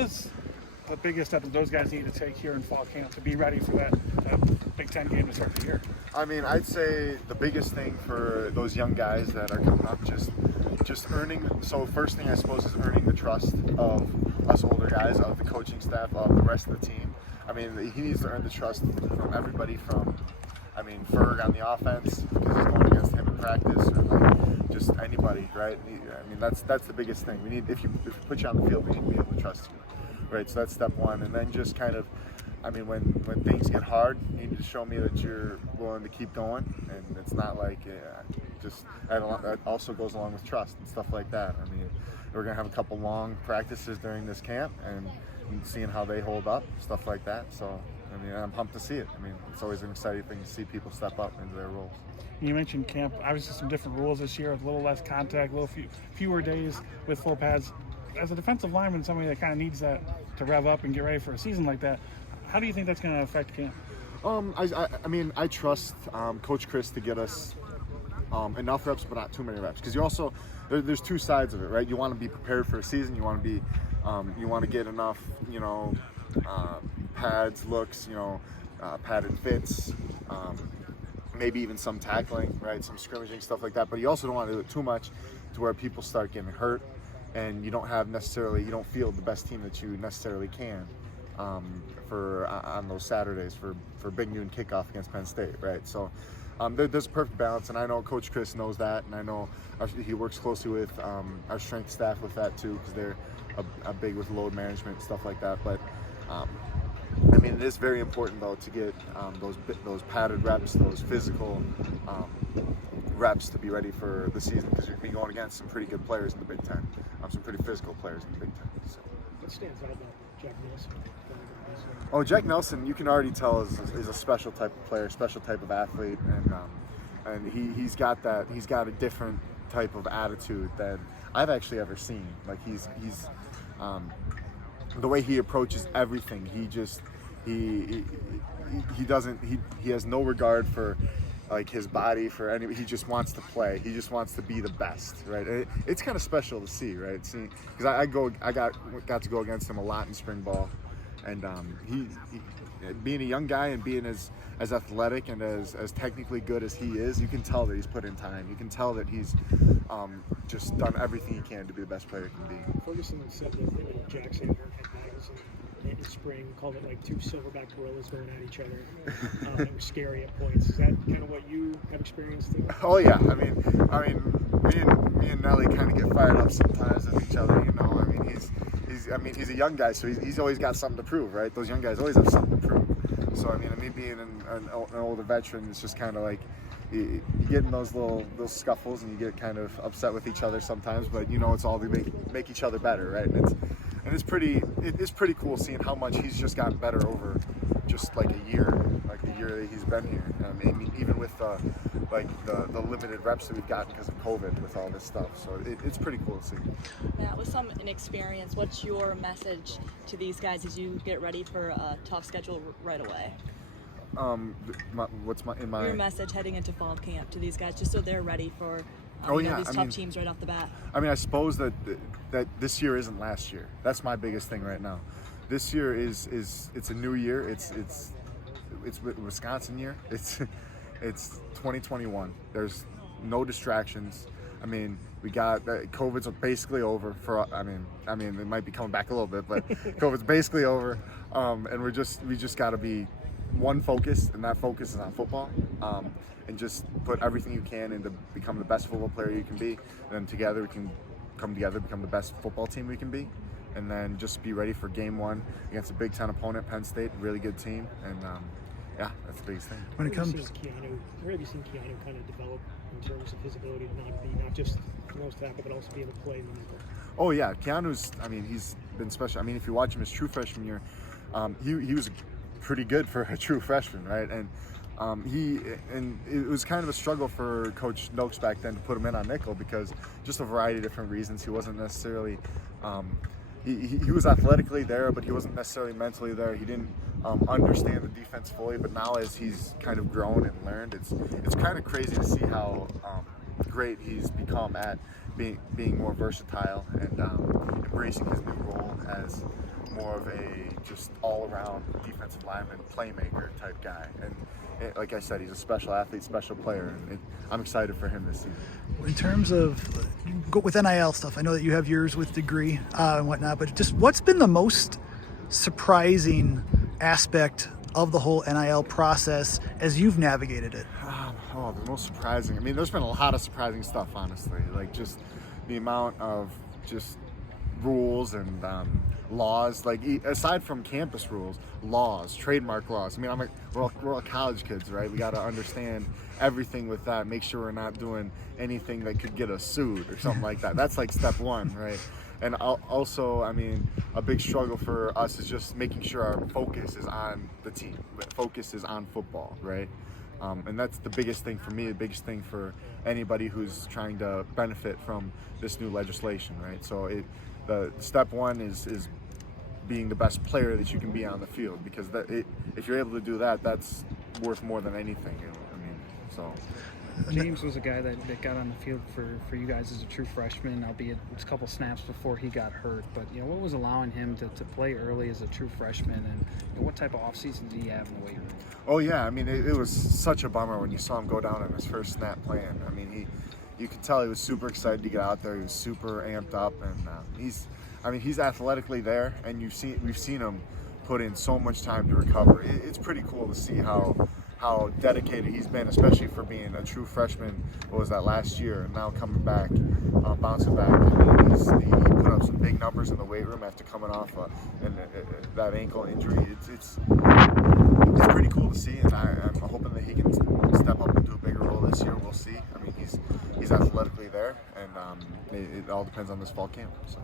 is the biggest step that those guys need to take here in fall camp to be ready for that Big Ten game to start the year? I mean, I'd say the biggest thing for those young guys that are coming up, just earning. So first thing I suppose is earning the trust of us older guys, of the coaching staff, of the rest of the team. I mean, he needs to earn the trust from everybody. From, I mean, Ferg on the offense because he's going against him in practice, or like just anybody, right? I mean, that's the biggest thing. We need if we put you on the field, we need to be able to trust you, right? So that's step one, and then just kind of. I mean, when things get hard, you need to show me that you're willing to keep going, and it's not like that also goes along with trust and stuff like that. I mean, we're gonna have a couple long practices during this camp and seeing how they hold up, stuff like that. So, I mean, I'm pumped to see it. I mean, it's always an exciting thing to see people step up into their roles. You mentioned camp, obviously some different rules this year with a little less contact, a little fewer days with full pads. As a defensive lineman, somebody that kind of needs that to rev up and get ready for a season like that, how do you think that's going to affect camp? I mean, I trust Coach Chris to get us enough reps, but not too many reps. Because you also, there's two sides of it, right? You want to be prepared for a season. You want to be, you want to get enough, pads, looks, padded fits, maybe even some tackling, right? Some scrimmaging, stuff like that. But you also don't want to do it too much to where people start getting hurt, and you don't feel the best team that you necessarily can. On those Saturdays for big noon kickoff against Penn State, right? So there's a perfect balance, and I know Coach Chris knows that, and I know he works closely with our strength staff with that too, because they're a big with load management and stuff like that. But I mean, it is very important though to get those padded reps, those physical reps to be ready for the season, because you're going to be going against some pretty good players in the Big Ten, some pretty physical players in the Big Ten. So. What stands out about Jack Nelson? Oh, Jack Nelson, you can already tell is a special type of player, special type of athlete, and he's got that. He's got a different type of attitude than I've actually ever seen. Like he's the way he approaches everything. He has no regard for like his body, for any. He just wants to play. He just wants to be the best, right? It's kind of special to see, right? Because I got to go against him a lot in spring ball. And he being a young guy and being as athletic and as technically good as he is, you can tell that he's put in time. You can tell that he's just done everything he can to be the best player he can be. Ferguson said that Jackson and Henningsen in spring called it like two silverback gorillas going at each other. It was scary at points. Is that kind of what you have experienced too? Oh yeah, I mean, me and Nelly kind of get fired up sometimes at each other. I mean, he's a young guy, so he's always got something to prove, right? Those young guys always have something to prove. So I mean, me being an older veteran, it's just kind of like you get in those little scuffles, and you get kind of upset with each other sometimes. But it's all to make each other better, right? And it's pretty cool seeing how much he's just gotten better over just like the year that he's been here. I mean, even with the limited reps that we've gotten because of COVID with all this stuff. So it's pretty cool to see. Yeah, with some inexperience, what's your message to these guys as you get ready for a tough schedule right away? Your message heading into fall camp to these guys, just so they're ready for these tough teams right off the bat? I mean, I suppose that this year isn't last year. That's my biggest thing right now. This year is it's a new year. It's Wisconsin year. It's 2021. There's no distractions. I mean, we got COVID's basically over I mean, it might be coming back a little bit, but COVID's basically over. And we just got to be one focus, and that focus is on football. And just put everything you can into become the best football player you can be. And then together we can come together, become the best football team we can be. And then just be ready for game one against a Big Ten opponent, Penn State, really good team. And yeah, that's the biggest thing. When it comes to Keeanu, where have you seen Keeanu kind of develop in terms of his ability to not just nose tackle, but also be able to play in the nickel? Oh yeah, Keanu's. I mean, he's been special. I mean, if you watch him his true freshman year, he was pretty good for a true freshman, right? And it was kind of a struggle for Coach Noakes back then to put him in on nickel because just a variety of different reasons. He wasn't necessarily. He was athletically there, but he wasn't necessarily mentally there. He didn't understand the defense fully. But now, as he's kind of grown and learned, it's kind of crazy to see how great he's become at being more versatile and embracing his new role as more of a just all-around defensive lineman, playmaker type guy. And like I said, he's a special athlete, special player, and I'm excited for him this season. In terms of with NIL stuff, I know that you have yours with degree and whatnot, but just what's been the most surprising aspect of the whole NIL process as you've navigated it? Oh, the most surprising. I mean, there's been a lot of surprising stuff, honestly. Like just the amount of just rules and laws. Like aside from campus rules, laws, trademark laws. I mean, we're all college kids, right? We got to understand everything with that. Make sure we're not doing anything that could get us sued or something like that. That's like step one, right? And also, I mean, a big struggle for us is just making sure our focus is on the team. Focus is on football, right? And that's the biggest thing for me, the biggest thing for anybody who's trying to benefit from this new legislation, right? So the step one is being the best player that you can be on the field, because if you're able to do that, that's worth more than anything, you know what I mean? So. James was a guy that got on the field for you guys as a true freshman, albeit it was a couple snaps before he got hurt. But what was allowing him to play early as a true freshman, and what type of offseason did he have in the weight room? Oh yeah, I mean it was such a bummer when you saw him go down on his first snap playing. I mean you could tell he was super excited to get out there. He was super amped up, and he's athletically there, and we've seen him put in so much time to recover. It's pretty cool to see how dedicated he's been, especially for being a true freshman. What was that, last year, and now coming back, bouncing back. I mean, he put up some big numbers in the weight room after coming off that ankle injury. It's pretty cool to see, and I'm hoping that he can step up and do a bigger role this year. We'll see. I mean, he's athletically there, and it all depends on this fall camp. So.